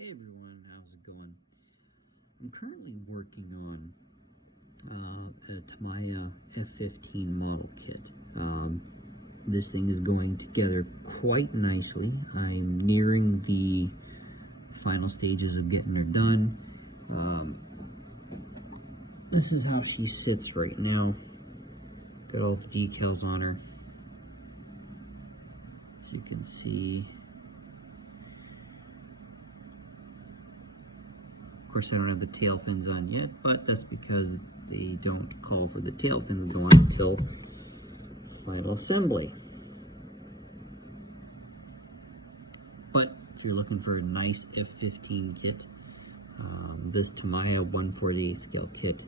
Hey everyone, how's it going? I'm currently working on a Tamiya F-15 model kit. This thing is going together quite nicely. I'm nearing the final stages of getting her done. This is how she sits right now. Got all the decals on her. As you can see. Of course, I don't have the tail fins on yet, but that's because they don't call for the tail fins going until final assembly. But if you're looking for a nice F-15 kit, this Tamiya 1/48 scale kit,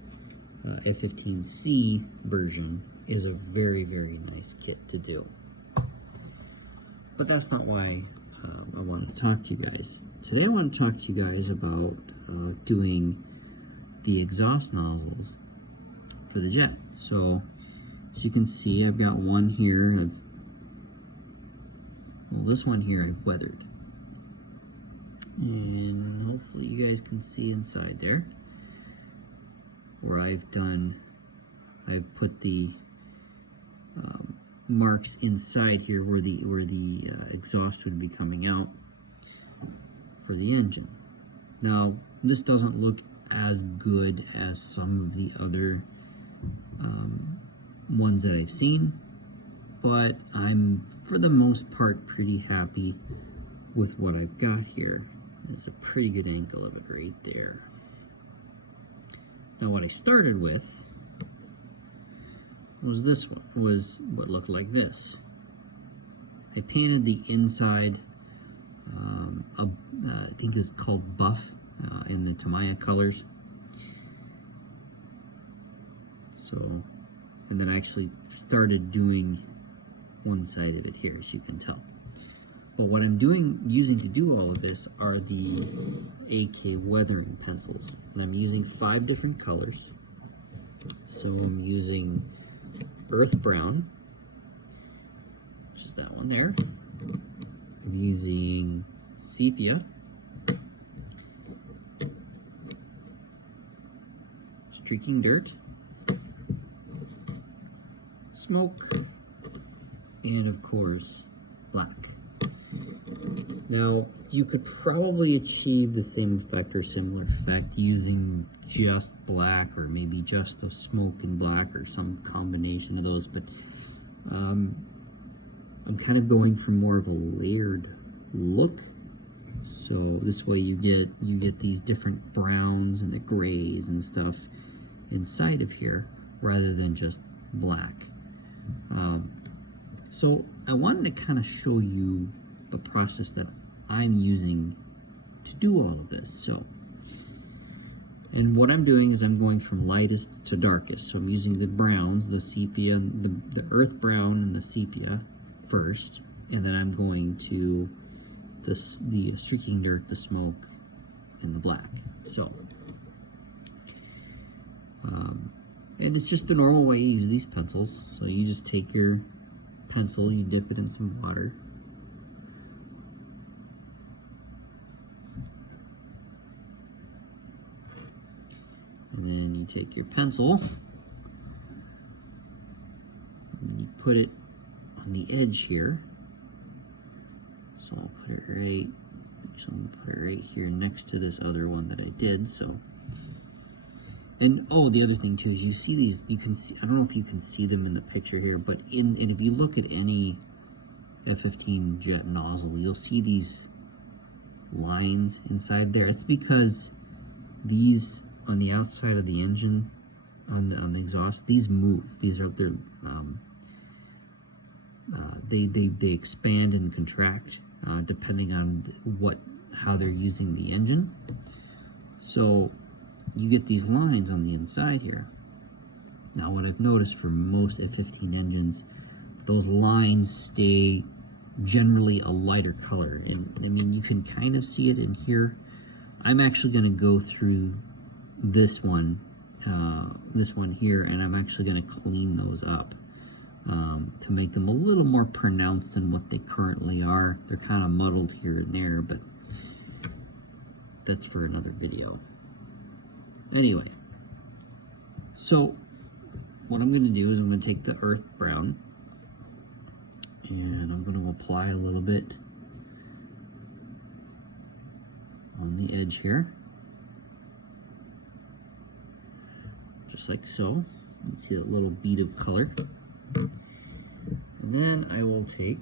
F-15C version, is a very, very nice kit to do. But that's not why I wanted to talk to you guys. Today I want to talk to you guys about doing the exhaust nozzles for the jet. So as you can see, I've got one here. This one here I've weathered, and hopefully you guys can see inside there where I've put the marks inside here where the exhaust would be coming out for the engine. Now, this doesn't look as good as some of the other ones that I've seen, but I'm, for the most part, pretty happy with what I've got here. It's a pretty good angle of it right there. Now, what I started with was this one, was what looked like this. I painted the inside, I think it's called buff, in the Tamiya colors. So, and then I actually started doing one side of it here, as you can tell. But what I'm using to do all of this are the AK weathering pencils. And I'm using 5 different colors. So I'm using earth brown, which is that one there. I'm using sepia, streaking dirt, smoke, and of course, black. Now, you could probably achieve the same effect or similar effect using just black, or maybe just the smoke and black, or some combination of those, but I'm kind of going for more of a layered look. So this way you get these different browns and the grays and stuff inside of here, rather than just black. So I wanted to kind of show you the process that I'm using to do all of this. So, and what I'm doing is I'm going from lightest to darkest. So I'm using the browns, the sepia, the earth brown and the sepia first, and then I'm going to the streaking dirt, the smoke, and the black. So, and it's just the normal way you use these pencils. So you just take your pencil, you dip it in some water, and then you take your pencil and you put it on the edge here. So I'll put it right, so I'm gonna put it right here next to this other one that I did. So, and oh, the other thing too is you see these, you can see, I don't know if you can see them in the picture here, but and if you look at any F-15 jet nozzle, you'll see these lines inside there. It's because these on the outside of the engine, on the exhaust, these move. These are they expand and contract depending on how they're using the engine. So you get these lines on the inside here. Now, what I've noticed for most F-15 engines, those lines stay generally a lighter color, and I mean, you can kind of see it in here. I'm actually going to go through this one here, and I'm actually going to clean those up to make them a little more pronounced than what they currently are. They're kind of muddled here and there, but that's for another video. Anyway, so what I'm going to do is I'm going to take the earth brown and I'm going to apply a little bit on the edge here, just like so. You can see that little bead of color. And then I will take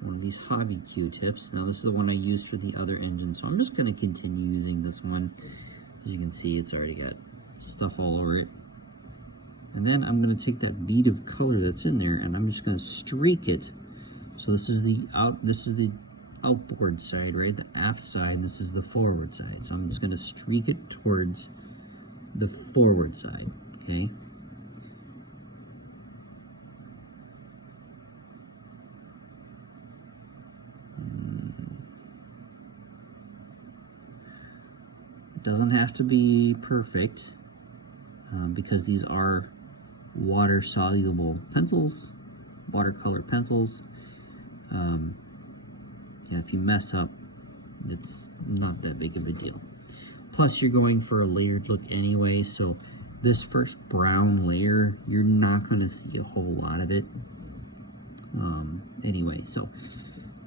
one of these hobby Q-tips. Now this is the one I used for the other engine, so I'm just going to continue using this one. As you can see, it's already got stuff all over it. And then I'm going to take that bead of color that's in there, and I'm just going to streak it. So this is the outboard side, right? The aft side. This is the forward side. So I'm just going to streak it towards the forward side. Okay. Doesn't have to be perfect because these are water soluble pencils, watercolor pencils. Yeah, if you mess up, it's not that big of a deal. Plus you're going for a layered look anyway, so this first brown layer, you're not going to see a whole lot of it. Anyway, so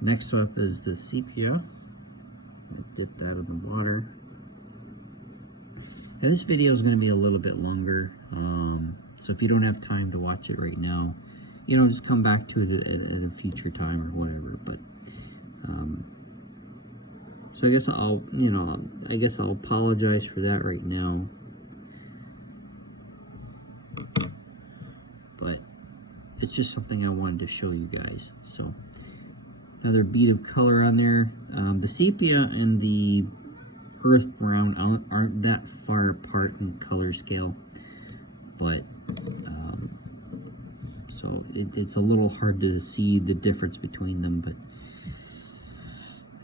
next up is the sepia. Dip that in the water. And this video is going to be a little bit longer, so if you don't have time to watch it right now, you know, just come back to it at a future time or whatever. But so I guess I'll apologize for that right now. But it's just something I wanted to show you guys. So another bead of color on there. The sepia and the earth brown aren't that far apart in color scale, but so it's a little hard to see the difference between them, but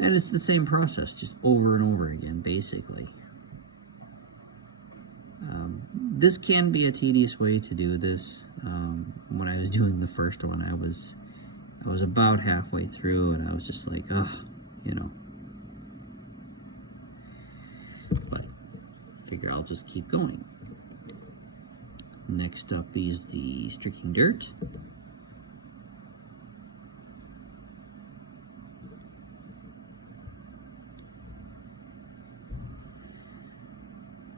and it's the same process just over and over again basically. This can be a tedious way to do this. When I was doing the first one, I was about halfway through and I was just like, oh, you know. But I figure I'll just keep going. Next up is the streaking dirt.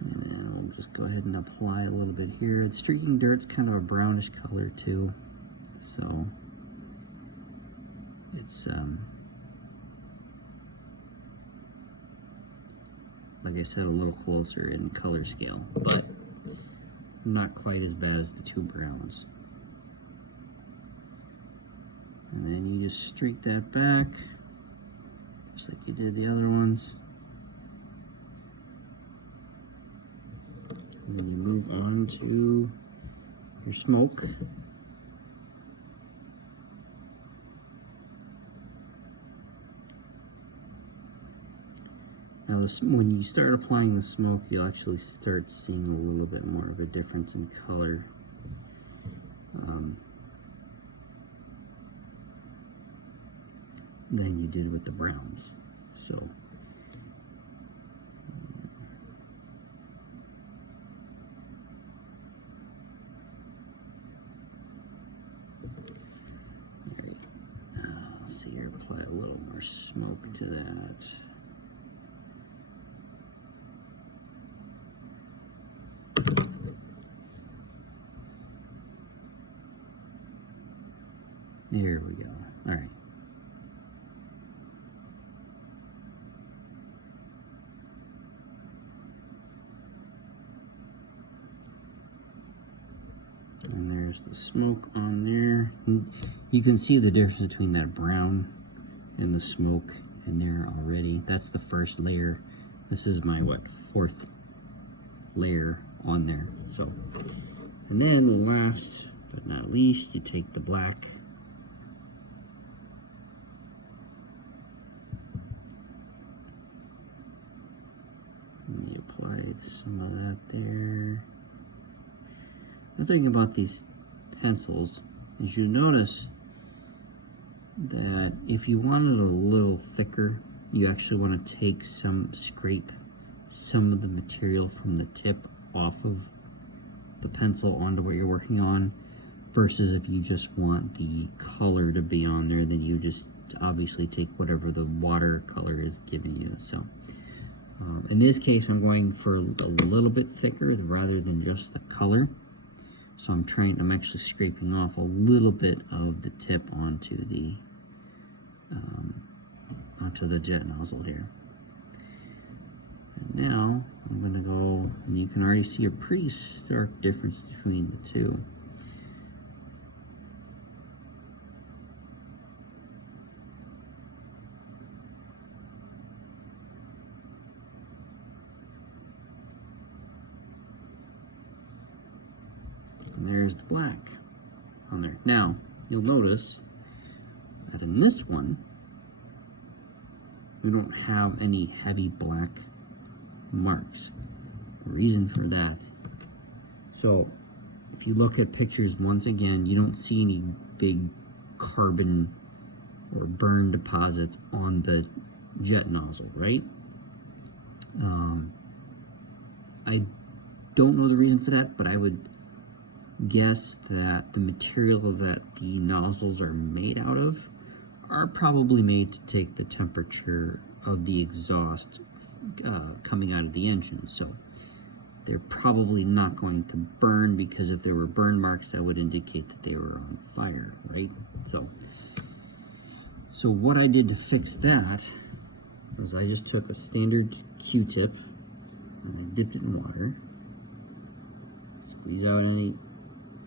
And then we'll just go ahead and apply a little bit here. The streaking dirt's kind of a brownish color too, so it's like I said, a little closer in color scale, but not quite as bad as the two browns. And then you just streak that back, just like you did the other ones. And then you move on to your smoke. Now, when you start applying the smoke, you'll actually start seeing a little bit more of a difference in color. Than you did with the browns. So, alright, let's see here, apply a little more smoke to that. There we go. All right. And there's the smoke on there. You can see the difference between that brown and the smoke in there already. That's the first layer. This is my, fourth layer on there. So, and then last but not least, you take the black. And you apply some of that there. The thing about these pencils is you notice that if you want it a little thicker, you actually want to scrape some of the material from the tip off of the pencil onto what you're working on, versus if you just want the color to be on there, then you just obviously take whatever the watercolor is giving you. So in this case, I'm going for a little bit thicker rather than just the color. So I'm actually scraping off a little bit of the tip onto the jet nozzle here. And now I'm going to go, and you can already see a pretty stark difference between the two. And there's the black on there. Now, you'll notice that in this one, we don't have any heavy black marks. The reason for that, so if you look at pictures once again, you don't see any big carbon or burn deposits on the jet nozzle, right? I don't know the reason for that, but I would guess that the material that the nozzles are made out of are probably made to take the temperature of the exhaust coming out of the engine. So they're probably not going to burn, because if there were burn marks, that would indicate that they were on fire, right? So what I did to fix that was I just took a standard Q-tip and I dipped it in water, squeeze out any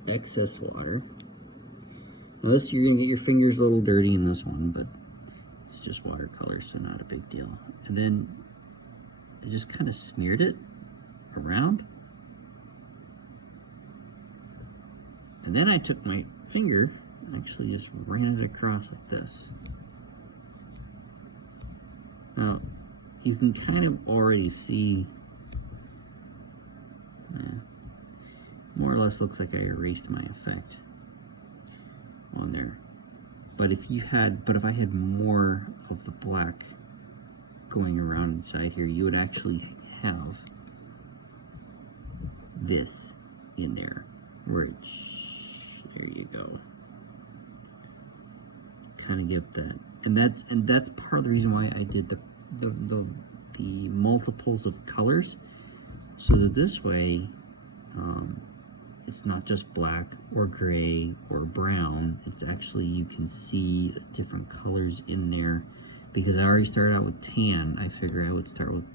excess water. Now this, you're going to get your fingers a little dirty in this one, but it's just watercolor, so not a big deal. And then I just kind of smeared it around. And then I took my finger and actually just ran it across like this. Now, you can kind of already see, more or less looks like I erased my effect on there. But if I had more of the black going around inside here, you would actually have this in there, which, there you go. Kind of give that, and that's part of the reason why I did the multiples of colors, so that this way it's not just black or gray or brown. It's actually, you can see different colors in there. Because I already started out with tan, I figured I would start with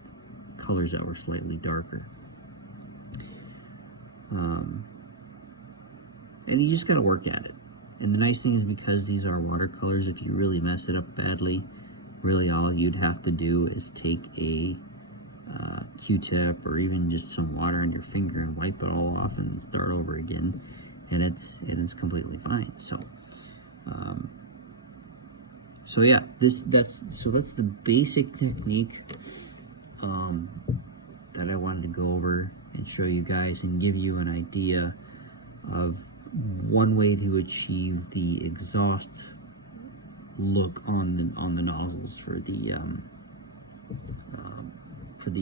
colors that were slightly darker. And you just got to work at it. And the nice thing is, because these are watercolors, if you really mess it up badly, really all you'd have to do is take a Q-tip or even just some water on your finger and wipe it all off and then start over again, and it's completely fine. So yeah, that's the basic technique that I wanted to go over and show you guys and give you an idea of one way to achieve the exhaust look on the nozzles for the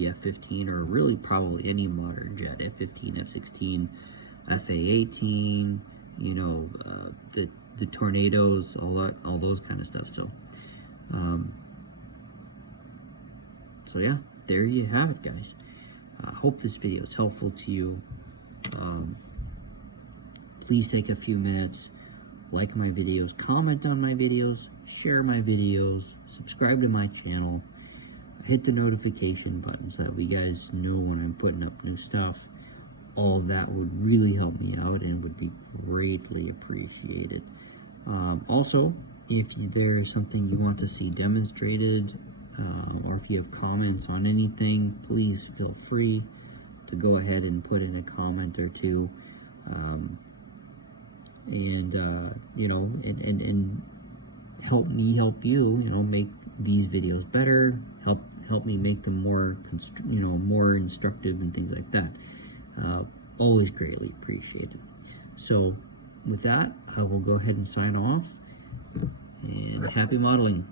F-15, or really probably any modern jet, F-15, F-16, FA-18, you know, the tornadoes, all those kind of stuff. So so yeah, there you have it, guys. I hope this video is helpful to you. Please take a few minutes, like my videos, comment on my videos, share my videos, subscribe to my channel, hit the notification button so that you guys know when I'm putting up new stuff. All of that would really help me out and would be greatly appreciated. Also, if there is something you want to see demonstrated, or if you have comments on anything, please feel free to go ahead and put in a comment or two, you know, and help me help you, you know, make these videos better, help me make them more more instructive and things like that. Always greatly appreciated. So with that, I will go ahead and sign off, and happy modeling.